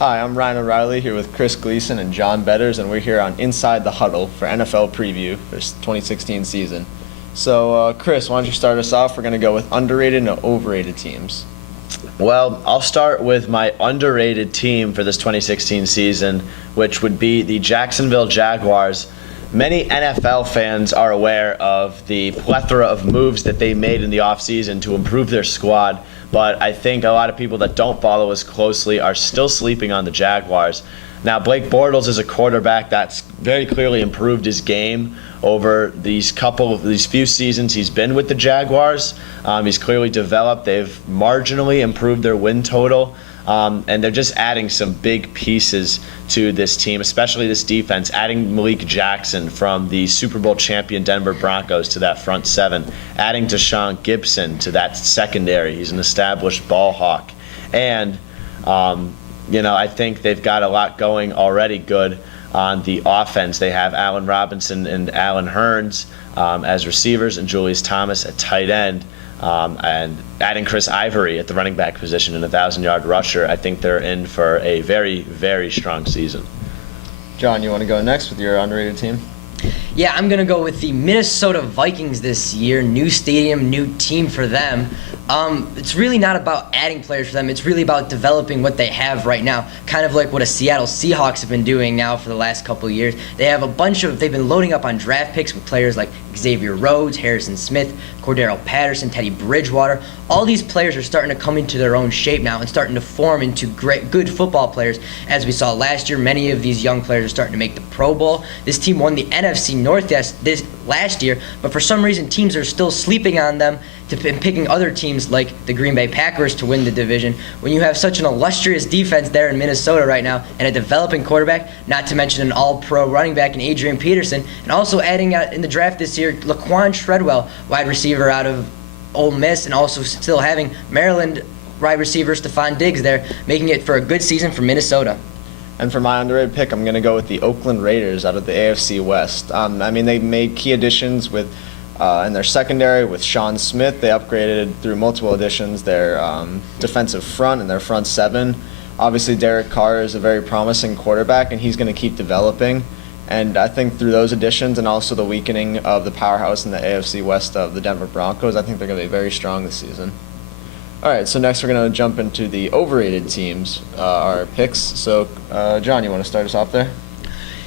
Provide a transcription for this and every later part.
Hi, I'm Ryan O'Reilly here with Chris Gleason and John Betters, and we're here on Inside the Huddle for NFL preview for 2016 season. So, Chris, why don't you start us off? We're going to go with underrated and overrated teams. Well, I'll start with my underrated team for this 2016 season, which would be the Jacksonville Jaguars. Many NFL fans are aware of the plethora of moves that they made in the offseason to improve their squad, but I think a lot of people that don't follow as closely are still sleeping on the Jaguars. Now, Blake Bortles is a quarterback that's very clearly improved his game over these few seasons he's been with the Jaguars. He's clearly developed. They've marginally improved their win total. And they're just adding some big pieces to this team, especially this defense, adding Malik Jackson from the Super Bowl champion Denver Broncos to that front seven, adding Deshaun Gibson to that secondary. He's an established ball hawk. And, I think they've got a lot going already good on the offense. They have Allen Robinson and Allen Hurns as receivers and Julius Thomas at tight end. And adding Chris Ivory at the running back position and a 1,000-yard rusher, I think they're in for a very, very strong season. John, you want to go next with your underrated team? Yeah, I'm going to go with the Minnesota Vikings this year. New stadium, new team for them. It's really not about adding players for them. It's really about developing what they have right now, kind of like what a Seattle Seahawks have been doing now for the last couple of years. They have they've been loading up on draft picks with players like Xavier Rhodes, Harrison Smith, Cordero Patterson, Teddy Bridgewater. All these players are starting to come into their own shape now and starting to form into good football players. As we saw last year, many of these young players are starting to make the Pro Bowl. This team won the NFC North this last year, but for some reason teams are still sleeping on them and picking other teams like the Green Bay Packers to win the division. When you have such an illustrious defense there in Minnesota right now and a developing quarterback, not to mention an all-pro running back in Adrian Peterson, and also adding in the draft this year Laquan Treadwell, wide receiver out of Ole Miss, and also still having Maryland wide receiver Stephon Diggs there, making it for a good season for Minnesota. And for my underrated pick, I'm going to go with the Oakland Raiders out of the AFC West. They made key additions in their secondary with Sean Smith. They upgraded through multiple additions their defensive front and their front seven. Obviously, Derek Carr is a very promising quarterback, and he's going to keep developing. And I think through those additions and also the weakening of the powerhouse in the AFC West of the Denver Broncos, I think they're going to be very strong this season. All right, so next we're going to jump into the overrated teams, our picks. So, John, you want to start us off there?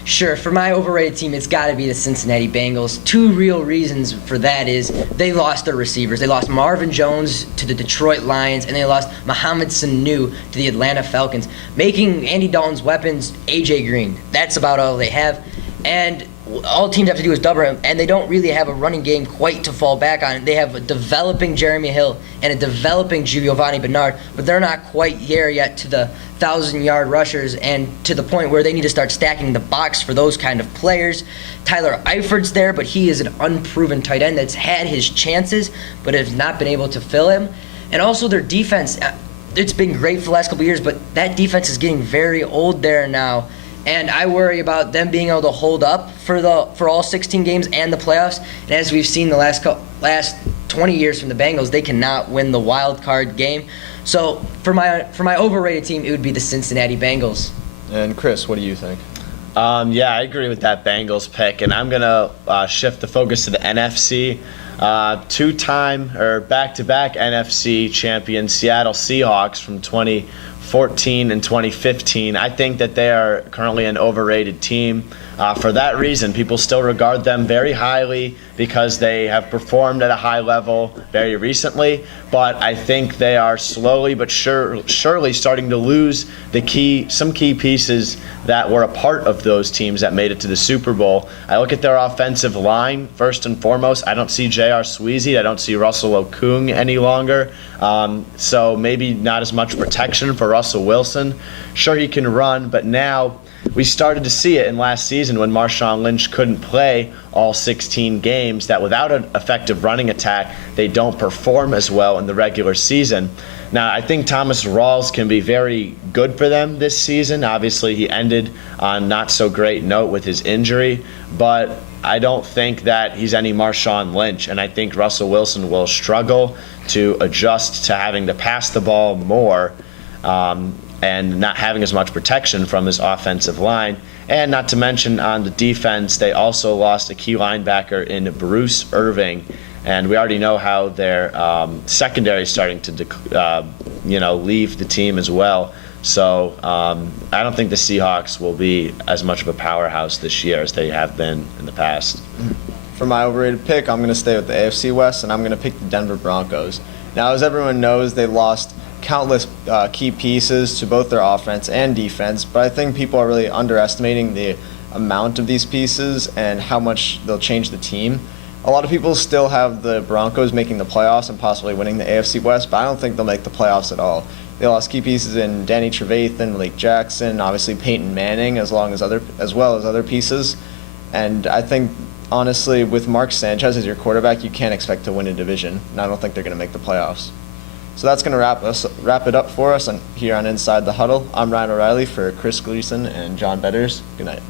Sure. For my overrated team, it's got to be the Cincinnati Bengals. Two real reasons for that is they lost their receivers. They lost Marvin Jones to the Detroit Lions, and they lost Mohamed Sanu to the Atlanta Falcons, making Andy Dalton's weapons A.J. Green. That's about all they have. And all teams have to do is double him, and they don't really have a running game quite to fall back on. They have a developing Jeremy Hill and a developing Giovanni Bernard, but they're not quite there yet to the 1,000-yard rushers and to the point where they need to start stacking the box for those kind of players. Tyler Eifert's there, but he is an unproven tight end that's had his chances but has not been able to fill him. And also their defense, it's been great for the last couple of years, but that defense is getting very old there now. And I worry about them being able to hold up for all 16 games and the playoffs. And as we've seen the last 20 years from the Bengals, they cannot win the wild card game. So for my overrated team, it would be the Cincinnati Bengals. And Chris, what do you think? Yeah, I agree with that Bengals pick, and I'm gonna shift the focus to the NFC. Two-time or back-to-back NFC champion Seattle Seahawks from 2014 and 2015. I think that they are currently an overrated team. For that reason, people still regard them very highly because they have performed at a high level very recently, but I think they are slowly but surely starting to lose some key pieces that were a part of those teams that made it to the Super Bowl. I look at their offensive line, first and foremost. I don't see J.R. Sweezy. I don't see Russell Okung any longer. So maybe not as much protection for Russell Wilson. Sure, he can run, but now we started to see it in last season when Marshawn Lynch couldn't play all 16 games, that without an effective running attack, they don't perform as well in the regular season. Now, I think Thomas Rawls can be very good for them this season. Obviously, he ended on not so great note with his injury, but I don't think that he's any Marshawn Lynch, and I think Russell Wilson will struggle to adjust to having to pass the ball more. and not having as much protection from his offensive line. And not to mention on the defense, they also lost a key linebacker in Bruce Irving. And we already know how their secondary is starting to leave the team as well. So I don't think the Seahawks will be as much of a powerhouse this year as they have been in the past. For my overrated pick, I'm going to stay with the AFC West, and I'm going to pick the Denver Broncos. Now, as everyone knows, they lost countless key pieces to both their offense and defense, but I think people are really underestimating the amount of these pieces and how much they'll change the team. A lot of people still have the Broncos making the playoffs and possibly winning the AFC West, but I don't think they'll make the playoffs at all. They lost key pieces in Danny Trevathan, Malik Jackson, obviously Peyton Manning, as well as other pieces. And I think, honestly, with Mark Sanchez as your quarterback, you can't expect to win a division, and I don't think they're going to make the playoffs. So that's going to wrap it up for us here on Inside the Huddle. I'm Ryan O'Reilly for Chris Gleason and John Betters. Good night.